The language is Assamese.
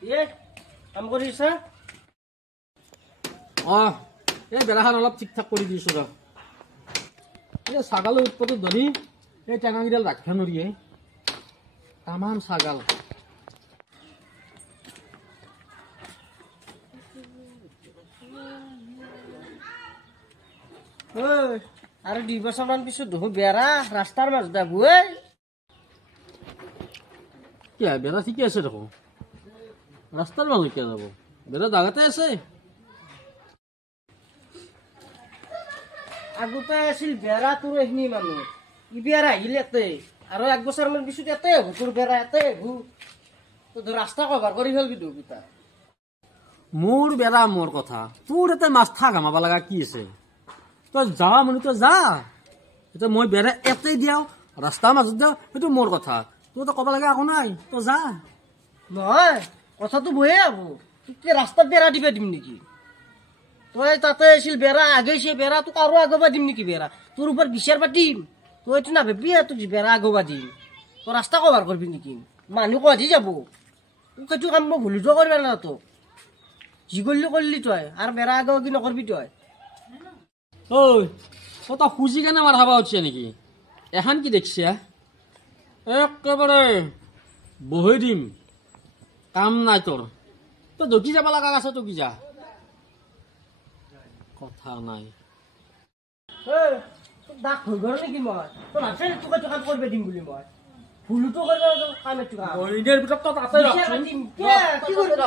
কাম কৰিছা? এই বেৰাখন অলপ ঠিক ঠাক কৰি দিছো ৰ। এই ছাগালৰ উৎপত্তি ধৰি এই টেঙাকেইডাল ৰাখিব নোৱাৰিয়ে তামাম ছাগাল। আৰু 2 বছৰমান পিছত দেখোন বেৰা ৰাস্তাৰ মাজত যাব। কি বেৰা ঠিকে আছে দেখোন, ৰাস্তাৰ মাজত কিয় যাব? বেৰা জাগাতে আছে। আগতে আছিল বেৰা তোৰ এইখিনি মানুহ ই বেৰা আহিল ইয়াতে আৰু 1 বছৰমান পিছত ইয়াতে হ'ব তোৰ বেৰা ইয়াতে হ'ব। তোৰ ৰাস্তা কভাৰ কৰি ফেলবি দুটা। মোৰ বেৰা মোৰ কথা, তোৰ এতে মাথা ঘামাব লগা কি আছে? তই যা মানে তই যা। এতিয়া মই বেৰা এতে দিয়াও ৰাস্তাৰ মাজত দিয়াও সেইটো মোৰ কথা, তোৰ তো ক'ব লাগে একো নাই, তই যা। নহয় কথাটো বহে হ'ব, তোক ৰাস্তাত বেৰা দিবা দিম নেকি? তই তাতে আছিল বেৰা আগেছে বেৰা তোক আৰু আগবা দিম নেকি? বেৰা তোৰ ওপৰত বিচাৰ পাতিম, তইতো নাভাবি তোক বেৰা আগবা দিম। তই ৰাস্তা কভাৰ কৰবি নেকি? মানুহ কধি যাব তোক সেইটো কাম মই ভুল কৰিব না। তোক যি কৰিলি তই আৰু বেৰা আগবা কি নকৰবি তই? ঐ তই খুজি কেনে মাৰ খাবা উঠিছে নেকি? এখন কি দেখছি একেবাৰে বহি দিম, কাম নাই তোৰ। তই দকি যাব লগা আছে, তই কি যা, কথা নাই। দাগ হৈ গ'ল নেকি? মই তই ভাবছ তোক এইটো কাম কৰিব দিম বুলি? মই ভুলটো কৰিব কাম এইটো কাম মহিলাৰ ভিতৰত তই তাতে কি কৰিবি?